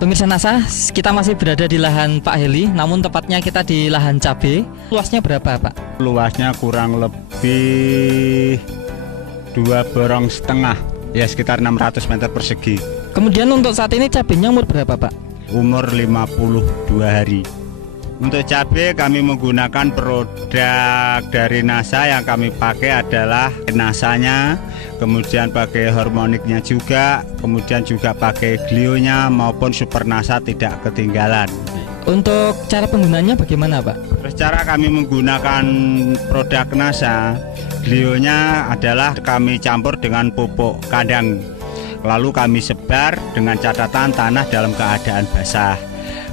Pemirsa NASA, kita masih berada di lahan Pak Heli, namun tepatnya kita di lahan cabai. Luasnya berapa, Pak? Luasnya kurang lebih 2,5 borong, ya sekitar 600 meter persegi. Kemudian untuk saat ini cabainya umur berapa, Pak? Umur 52 hari. Untuk cabai kami menggunakan produk dari NASA. Yang kami pakai adalah NASA-nya, kemudian pakai hormoniknya juga, kemudian juga pakai glionya maupun super NASA tidak ketinggalan. Untuk cara penggunaannya bagaimana, Pak? Terus cara kami menggunakan produk NASA, glionya adalah kami campur dengan pupuk kandang, lalu kami sebar dengan catatan tanah dalam keadaan basah.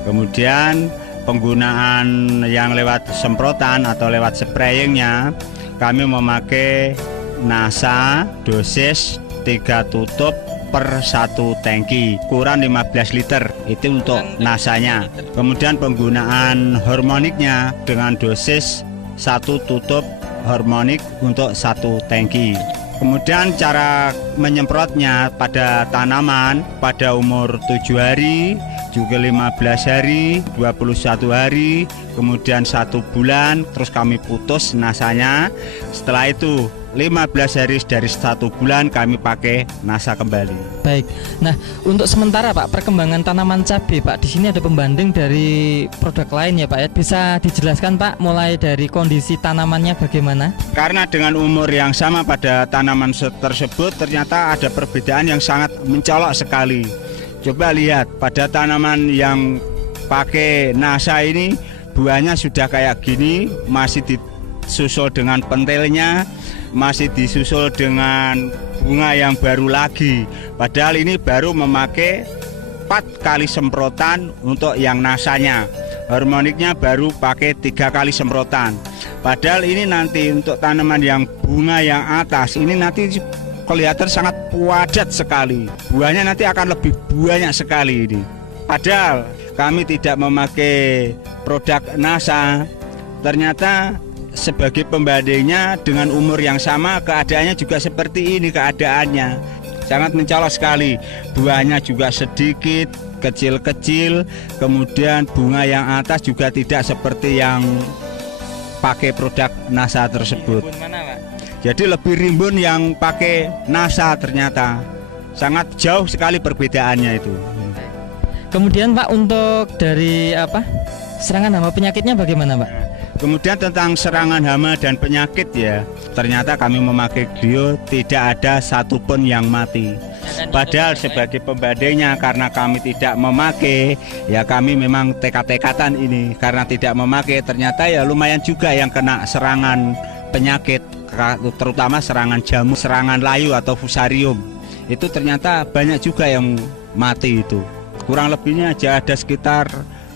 Kemudian penggunaan yang lewat semprotan atau lewat sprayingnya, kami memakai NASA dosis 3 tutup per 1 tangki, ukuran 15 liter, itu untuk NASA-nya. Kemudian penggunaan hormoniknya dengan dosis 1 tutup hormonik untuk 1 tangki. Kemudian cara menyemprotnya pada tanaman pada umur 7 hari, juga 15 hari, 21 hari, kemudian 1 bulan, terus kami putus NASA-nya. Setelah itu 15 hari dari 1 bulan kami pakai NASA kembali. Baik. Nah, untuk sementara Pak, perkembangan tanaman cabai Pak, di sini ada pembanding dari produk lain ya Pak ya. Bisa dijelaskan Pak, mulai dari kondisi tanamannya bagaimana? Karena dengan umur yang sama pada tanaman tersebut ternyata ada perbedaan yang sangat mencolok sekali. Coba lihat pada tanaman yang pakai NASA ini, buahnya sudah kayak gini, masih disusul dengan pentilnya, masih disusul dengan bunga yang baru lagi. Padahal ini baru memakai 4 kali semprotan untuk yang NASA-nya. Hormoniknya baru pakai 3 kali semprotan. Padahal ini nanti untuk tanaman yang bunga yang atas ini nanti kelihatan sangat padat sekali. Buahnya nanti akan lebih banyak sekali ini. Padahal kami tidak memakai produk NASA, ternyata sebagai pembandingnya dengan umur yang sama keadaannya juga seperti ini keadaannya. Sangat mencolok sekali. Buahnya juga sedikit, kecil-kecil. Kemudian bunga yang atas juga tidak seperti yang pakai produk NASA tersebut. Jadi lebih rimbun yang pakai NASA ternyata. Sangat jauh sekali perbedaannya itu. Kemudian Pak, untuk dari serangan hama penyakitnya bagaimana Pak? Kemudian tentang serangan hama dan penyakit ya, ternyata kami memakai glio tidak ada satupun yang mati. Padahal sebagai pembandingnya karena kami tidak memakai, ya kami memang tekad-tekatan ini. Karena tidak memakai ternyata ya lumayan juga yang kena serangan penyakit, terutama serangan jamur, serangan layu atau fusarium. Itu ternyata banyak juga yang mati itu. Kurang lebihnya aja ada sekitar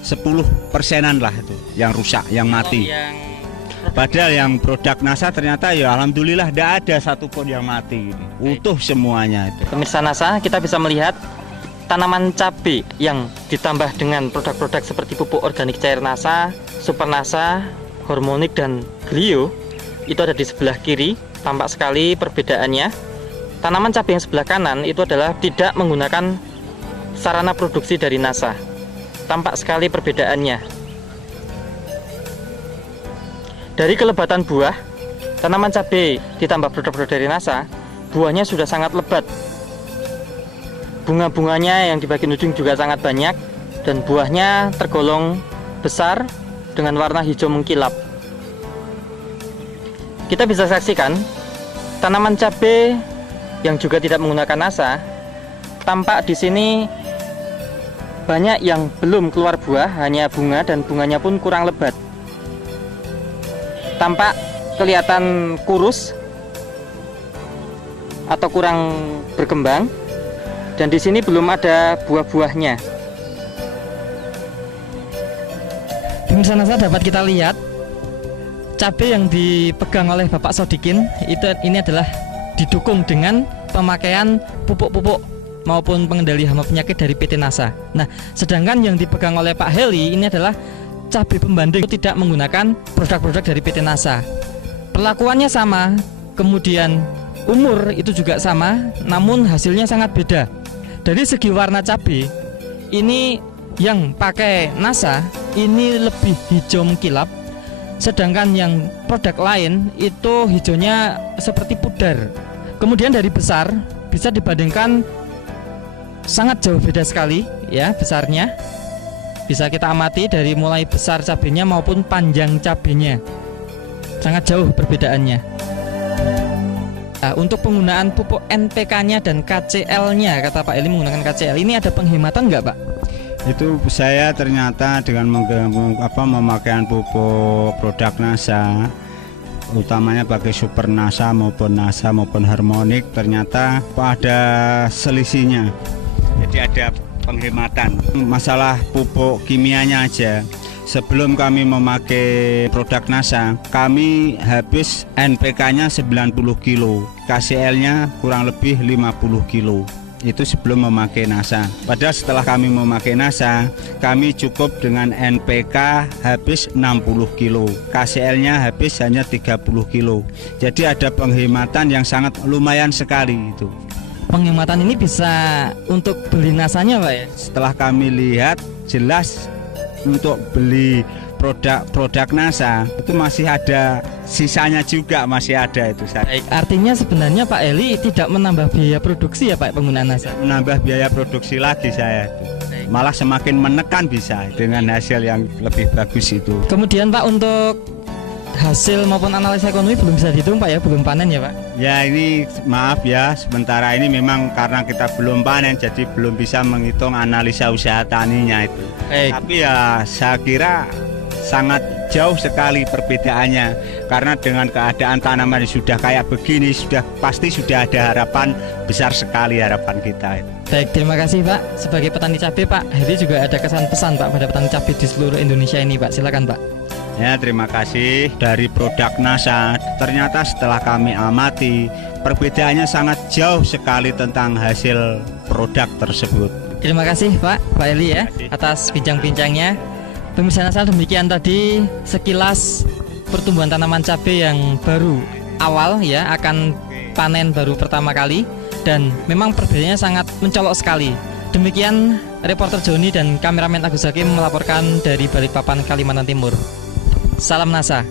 10%-an lah itu yang rusak, yang mati. Padahal yang produk NASA ternyata ya alhamdulillah tidak ada satupun yang mati. Utuh semuanya itu. Pemirsa NASA, kita bisa melihat tanaman cabai yang ditambah dengan produk-produk seperti pupuk organik cair NASA, super NASA, hormonik dan glio. Itu ada di sebelah kiri, tampak sekali perbedaannya. Tanaman cabai yang sebelah kanan itu adalah tidak menggunakan sarana produksi dari NASA. Tampak sekali perbedaannya. Dari kelebatan buah, tanaman cabai ditambah produk-produk dari NASA, buahnya sudah sangat lebat. Bunga-bunganya yang di bagian ujung juga sangat banyak, dan buahnya tergolong besar dengan warna hijau mengkilap. Kita bisa saksikan tanaman cabai yang juga tidak menggunakan NASA. Tampak di sini banyak yang belum keluar buah, hanya bunga, dan bunganya pun kurang lebat. Tampak kelihatan kurus atau kurang berkembang, dan di sini belum ada buah-buahnya. Pemirsa NASA, dapat kita lihat cabai yang dipegang oleh Bapak Sodikin ini adalah didukung dengan pemakaian pupuk-pupuk maupun pengendali hama penyakit dari PT NASA. Nah, sedangkan yang dipegang oleh Pak Heli ini adalah cabai pembanding, tidak menggunakan produk-produk dari PT NASA. Perlakuannya sama, kemudian umur itu juga sama, namun hasilnya sangat beda. Dari segi warna cabai, ini yang pakai NASA ini lebih hijau mengkilap, sedangkan yang produk lain itu hijaunya seperti pudar. Kemudian dari besar bisa dibandingkan sangat jauh beda sekali ya besarnya. Bisa kita amati dari mulai besar cabenya maupun panjang cabenya. Sangat jauh perbedaannya. Nah, untuk penggunaan pupuk NPK-nya dan KCL-nya, kata Pak Eli menggunakan KCL, ini ada penghematan nggak Pak? Itu saya ternyata dengan memakaian pupuk produk NASA, utamanya bagi Super NASA maupun Harmonic, ternyata ada selisihnya. Jadi ada penghematan. Masalah pupuk kimianya aja. Sebelum kami memakai produk NASA, kami habis NPK-nya 90 kilo, KCL-nya kurang lebih 50 kilo. Itu sebelum memakai NASA. Padahal setelah kami memakai NASA, kami cukup dengan NPK habis 60 kilo, KCL-nya habis hanya 30 kilo. Jadi ada penghematan yang sangat lumayan sekali itu. Penghematan ini bisa untuk beli NASA-nya Pak ya? Setelah kami lihat, jelas untuk beli produk NASA itu masih ada sisanya juga, masih ada itu. Baik, artinya sebenarnya Pak Eli tidak menambah biaya produksi ya Pak penggunaan NASA? Menambah biaya produksi lagi saya itu. Malah semakin menekan bisa dengan hasil yang lebih bagus itu. Kemudian Pak, untuk hasil maupun analisa ekonomi belum bisa dihitung Pak ya, belum panen ya Pak? Ya ini maaf ya, sementara ini memang karena kita belum panen, jadi belum bisa menghitung analisa usaha taninya itu. Baik. Tapi ya saya kira sangat jauh sekali perbedaannya, karena dengan keadaan tanaman yang sudah kayak begini, pasti sudah ada harapan besar sekali, harapan kita itu. Baik, terima kasih Pak. Sebagai petani cabai Pak Heri juga ada kesan pesan Pak pada petani cabai di seluruh Indonesia ini Pak, silakan Pak. Ya, terima kasih. Dari produk NASA, ternyata setelah kami amati, perbedaannya sangat jauh sekali tentang hasil produk tersebut. Terima kasih Pak Eli ya atas bincang-bincangnya. Pemirsa NASA, demikian tadi sekilas pertumbuhan tanaman cabai yang baru awal ya, akan panen baru pertama kali, dan memang perbedaannya sangat mencolok sekali. Demikian reporter Joni dan kameramen Agus Hakim melaporkan dari Balikpapan, Kalimantan Timur. Salam NASA.